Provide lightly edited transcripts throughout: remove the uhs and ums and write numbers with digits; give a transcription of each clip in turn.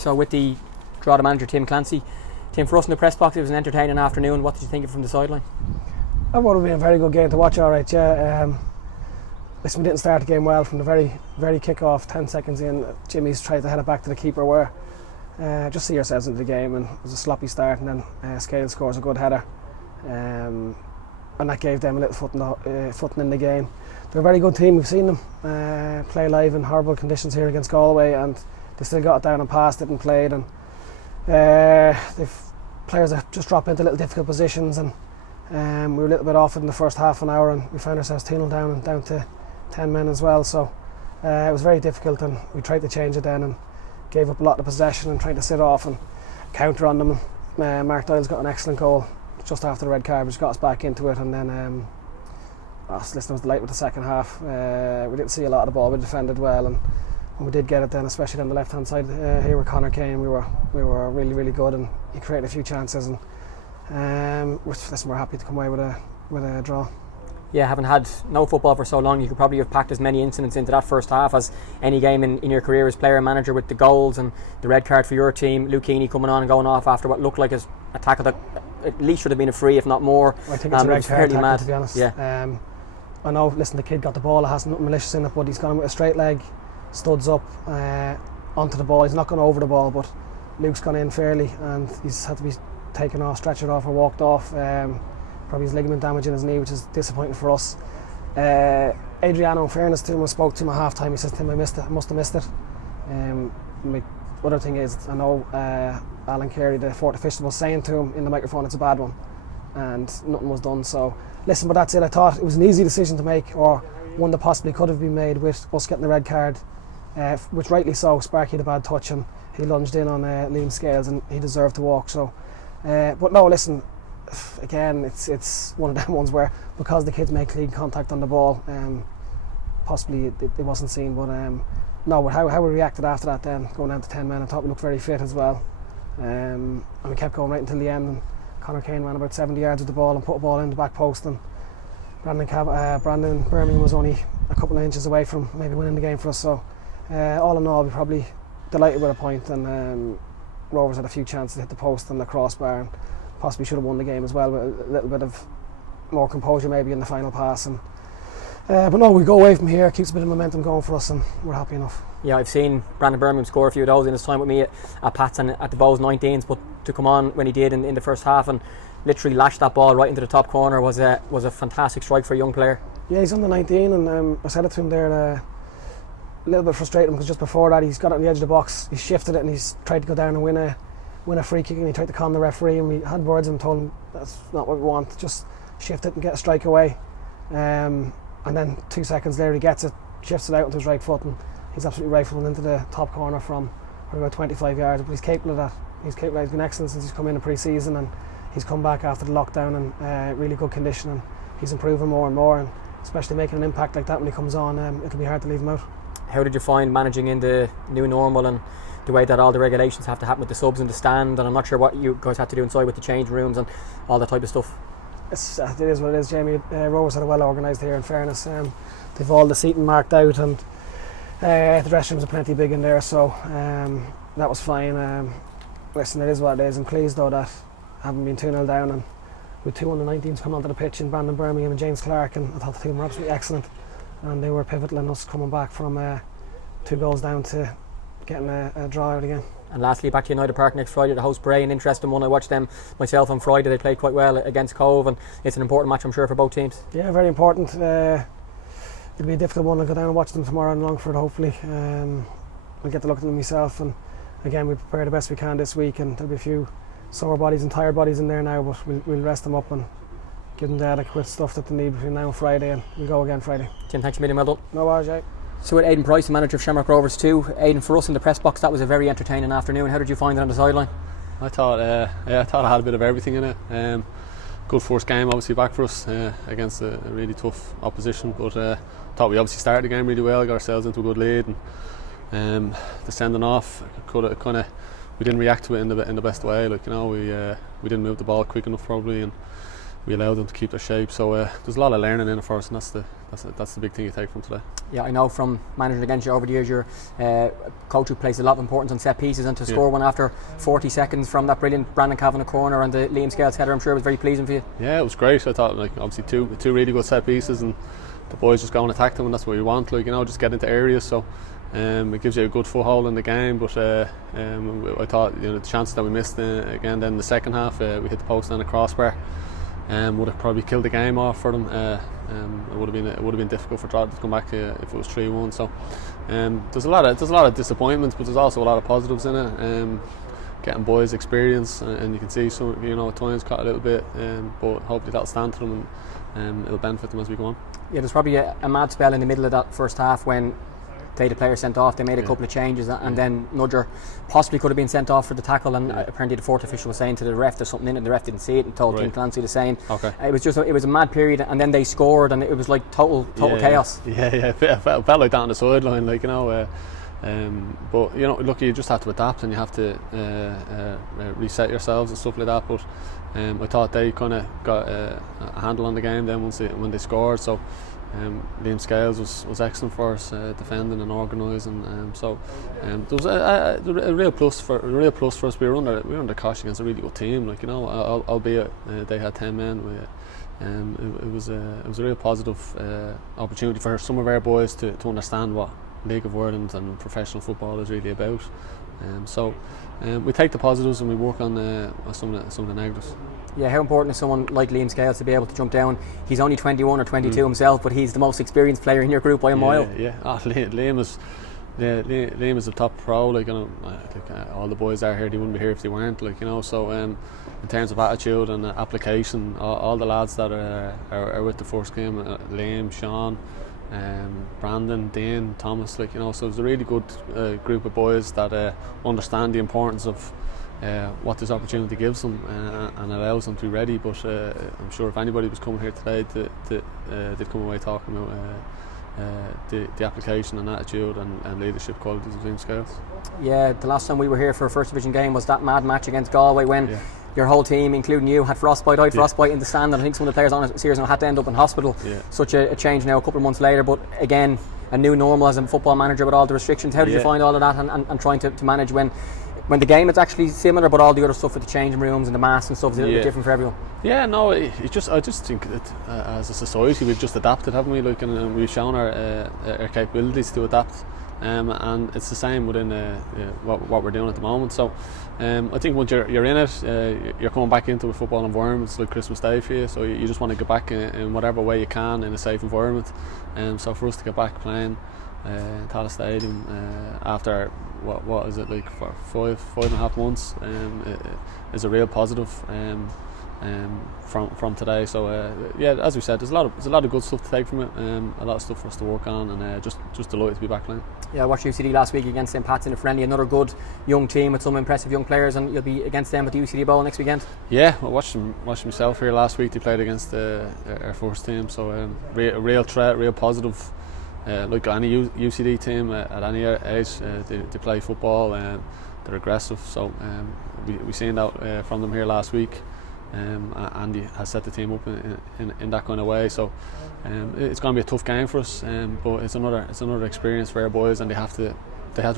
So with the Drogheda manager Tim Clancy, Tim, for us in the press box, it was an entertaining afternoon. What did you think of from the sideline? I would have been a very good game to watch, alright, yeah. Listen, we didn't start the game well from the very kick-off. 10 seconds in, Jimmy's tried to head it back to the keeper where just see yourselves into the game, and it was a sloppy start, and then Scale scores a good header, and that gave them a little footing in the game. They're a very good team. We've seen them play live in horrible conditions here against Galway, and they still got it down and passed it and played, and they've players that just drop into little difficult positions, and we were a little bit off it in the first half an hour, and we found ourselves 2-0 down and down to 10 men as well, so it was very difficult, and we tried to change it then and gave up a lot of possession and tried to sit off and counter on them. Mark Doyle's got an excellent goal just after the red card, which got us back into it, and then I was delighted with the second half. We didn't see a lot of the ball, we defended well, and when we did get it then, especially on the left hand side here with Conor Kane, we were really, really good, and he created a few chances, and we're happy to come away with a draw. Yeah, having had no football for so long, you could probably have packed as many incidents into that first half as any game in your career as player and manager, with the goals and the red card for your team, Luke Keeney coming on and going off after what looked like a tackle that at least should have been a free, if not more. I think it's a red card tackle, to be honest. Yeah. I know, listen, the kid got the ball, it has nothing malicious in it, but he's gone with a straight leg, studs up onto the ball. He's not gone over the ball, but Luke's gone in fairly, and he's had to be taken off, stretchered off, or walked off. Probably his ligament damage in his knee, which is disappointing for us. Adriano, in fairness to him, I spoke to him at half time. He says to him, I must have missed it. My other thing is, I know Alan Carey, the fourth official, was saying to him in the microphone it's a bad one, and nothing was done. So listen, but that's it. I thought it was an easy decision to make, or one that possibly could have been made with us getting the red card, which rightly so. Sparky had a bad touch and he lunged in on Liam Scales, and he deserved to walk. So but no, listen, again, it's one of them ones where, because the kids make clean contact on the ball, possibly it wasn't seen, but no, how we reacted after that then, going down to 10 men, I thought we looked very fit as well, and we kept going right until the end, and Conor Kane ran about 70 yards with the ball and put a ball in the back post, and Brandon Birmingham was only a couple of inches away from maybe winning the game for us. So all in all, we're probably delighted with a point, and Rovers had a few chances to hit the post and the crossbar, and possibly should have won the game as well, with a little bit of more composure maybe in the final pass. And but no, we go away from here, keeps a bit of momentum going for us, and we're happy enough. Yeah, I've seen Brandon Birmingham score a few of those in his time with me at Pats and at the Bows 19s, but to come on when he did in the first half and literally lash that ball right into the top corner was a fantastic strike for a young player. Yeah, he's under 19, and I said it to him there, a little bit frustrating, because just before that he's got it on the edge of the box, he's shifted it, and he's tried to go down and win a free kick, and he tried to con the referee, and we had words and told him that's not what we want, just shift it and get a strike away, and then 2 seconds later he gets it, shifts it out into his right foot, and he's absolutely rifled into the top corner from about 25 yards, but he's capable of that. He's been excellent since he's come in pre-season, and he's come back after the lockdown in really good condition, and he's improving more and more, and especially making an impact like that when he comes on, it'll be hard to leave him out. How did you find managing in the new normal and the way that all the regulations have to happen with the subs in the stand, and I'm not sure what you guys had to do inside with the change rooms and all that type of stuff? It is what it is, Jamie. Rovers had it well organised here, in fairness. They've all the seating marked out, and the dressing rooms are plenty big in there, so that was fine. Listen, it is what it is. I'm pleased though that having been 2-0 down, and with 2 under-19s coming onto the pitch in Brandon Birmingham and James Clark, and I thought the team were absolutely excellent, and they were pivotal in us coming back from 2 goals down to getting a draw out again. And lastly, back to United Park next Friday to host Bray, an interesting one. I watched them myself on Friday. They played quite well against Cove, and it's an important match, I'm sure, for both teams. Yeah, very important. It'll be a difficult one. I'll go down and watch them tomorrow in Longford, hopefully. I'll get to look at them myself, and again, we prepare the best we can this week, and there'll be a few sore bodies and tired bodies in there now, but we'll rest them up and give them the adequate stuff that they need between now and Friday, and we'll go again Friday. Tim, thanks a million. Well done. No worries, Jay. So with Aidan Price, the manager of Shamrock Rovers II, Aidan, for us in the press box, that was a very entertaining afternoon. How did you find it on the sideline? I thought I had a bit of everything in it. Good first game, obviously, back for us against a really tough opposition, but thought we obviously started the game really well, got ourselves into a good lead, and the sending off we didn't react to it in the best way. We didn't move the ball quick enough probably, and we allowed them to keep their shape. So there's a lot of learning in it for us, and that's the big thing you take from today. Yeah, I know from managing against you over the years, you're a coach who places a lot of importance on set pieces, and to score one after 40 seconds from that brilliant Brandon Kavanagh corner and the Liam Scales header, I'm sure it was very pleasing for you. Yeah, it was great. I thought, like, obviously two really good set pieces, and the boys just go and attack them, and that's what we want, like, just get into areas. So it gives you a good foothold in the game. But I thought, the chances that we missed again then in the second half, we hit the post and a crossbar, would have probably killed the game off for them. It would have been difficult for Drogheda to come back if it was 3-1. So there's a lot of disappointments, but there's also a lot of positives in it. Getting boys experience, and you can see some, at times caught a little bit, but hopefully that'll stand to them, and it'll benefit them as we go on. Yeah, there's probably a mad spell in the middle of that first half when they had a player sent off. They made a couple of changes, and then Nudger possibly could have been sent off for the tackle, and apparently the fourth official was saying to the ref there's something in it, and the ref didn't see it and told Tim Clancy the same. Okay. It was a mad period, and then they scored, and it was like total chaos. Yeah, it felt like that on the sideline, like, but look, you just have to adapt, and you have to reset yourselves and stuff like that. But I thought they kind of got a handle on the game then when they scored. So Liam Scales was excellent for us, defending and organising. So there was a real plus for us. We were under cosh against a really good team, like, albeit they had 10 men. It was a real positive opportunity for some of our boys to understand what League of Ireland and professional football is really about. So we take the positives and we work on some of the negatives. Yeah, how important is someone like Liam Scales to be able to jump down? He's only 21 or 22 himself, but he's the most experienced player in your group by a mile. Yeah. Liam is a top pro. Like, all the boys are here. They wouldn't be here if they weren't. Like, so in terms of attitude and application, all the lads that are with the first game, Liam, Sean, Brandon, Dean, Thomas, so it's a really good group of boys that understand the importance of what this opportunity gives them, and allows them to be ready. But I'm sure if anybody was coming here today, they'd come away talking about the application and attitude and leadership qualities of Liam Scales. Yeah, the last time we were here for a first division game was that mad match against Galway when your whole team, including you, had frostbite. I had frostbite in the stand, and I think some of the players on it seriously had to end up in hospital. Such a change now a couple of months later, but again, a new normal as a football manager with all the restrictions. How did you find all of that and trying to manage when the game is actually similar, but all the other stuff with the changing rooms and the masks and stuff is a little bit different for everyone? Yeah, no, I just think that as a society we've just adapted, haven't we? Like, and we've shown our capabilities to adapt, and it's the same within what we're doing at the moment. So I think once you're in it, you're coming back into a football environment. It's like Christmas Day for you, so you just want to get back in whatever way you can in a safe environment. So for us to get back playing Tallaght Stadium after what is it, like, for five and a half months, is a real positive from today. So as we said, there's a lot of good stuff to take from it, a lot of stuff for us to work on, and just delighted to be back playing. Yeah, I watched UCD last week against St Pat's in a friendly, another good young team with some impressive young players, and you'll be against them at the UCD Bowl next weekend. Yeah, I watched myself here last week. They played against our first team, so real threat, real positive. Like any UCD team at any age, they play football and they're aggressive. So we seen that from them here last week. Andy has set the team up in that kind of way. So it's going to be a tough game for us, but it's another experience for our boys, and they have to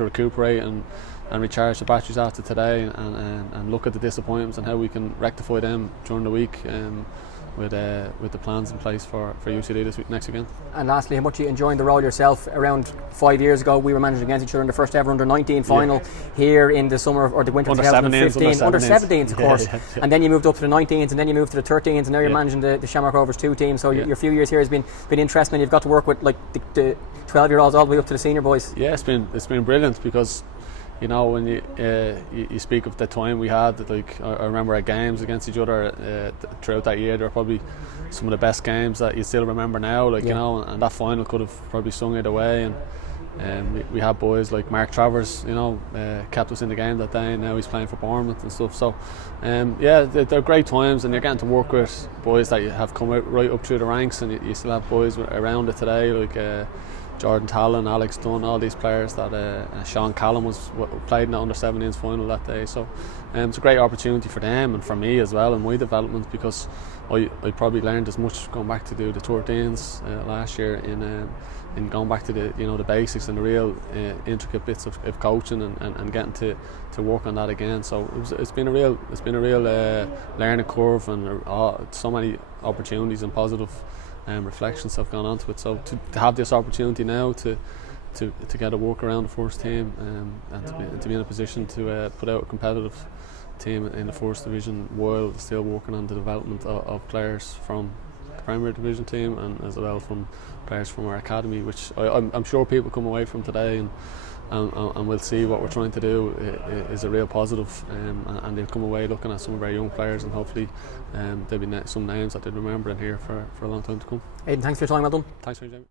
recuperate and recharge the batteries after today, and look at the disappointments and how we can rectify them during the week. With the plans in place for UCD next weekend. And lastly, how much are you enjoying the role yourself? Around 5 years ago, we were managing against each other in the first ever under-19 final here in the summer or the winter of 2015. Under 17s, of course. And then you moved up to the 19s, and then you moved to the 13s, and now you're managing the Shamrock Rovers II team. So your few years here has been interesting, and you've got to work with, like, the 12-year-olds all the way up to the senior boys. Yeah, it's been brilliant, because when you speak of the time we had, like, I remember our games against each other throughout that year. They were probably some of the best games that you still remember now, like, and that final could have probably sung it away. And we had boys like Mark Travers, kept us in the game that day, and now he's playing for Bournemouth and stuff. So they're great times, and you're getting to work with boys that you have come out right up through the ranks, and you still have boys around it today, like Jordan Talon, Alex Dunn, all these players that Sean Callum played in the under-17s final that day. So it's a great opportunity for them and for me as well in my development, because I probably learned as much going back to do the 13s last year in going back to the basics and the real intricate bits of coaching and getting to work on that again. So it's been a real learning curve, and so many opportunities and positive reflections have gone onto it. So to have this opportunity now to get a walk around the first team and to be in a position to put out a competitive team in the first division while still working on the development of players from the Premier Division team and as well from players from our academy, which I'm sure people come away from today and we'll see what we're trying to do is a real positive, and they'll come away looking at some of our young players, and hopefully there'll be some names that they'll remember in here for a long time to come. Aidan, thanks for your time. Well done. Thanks for your time.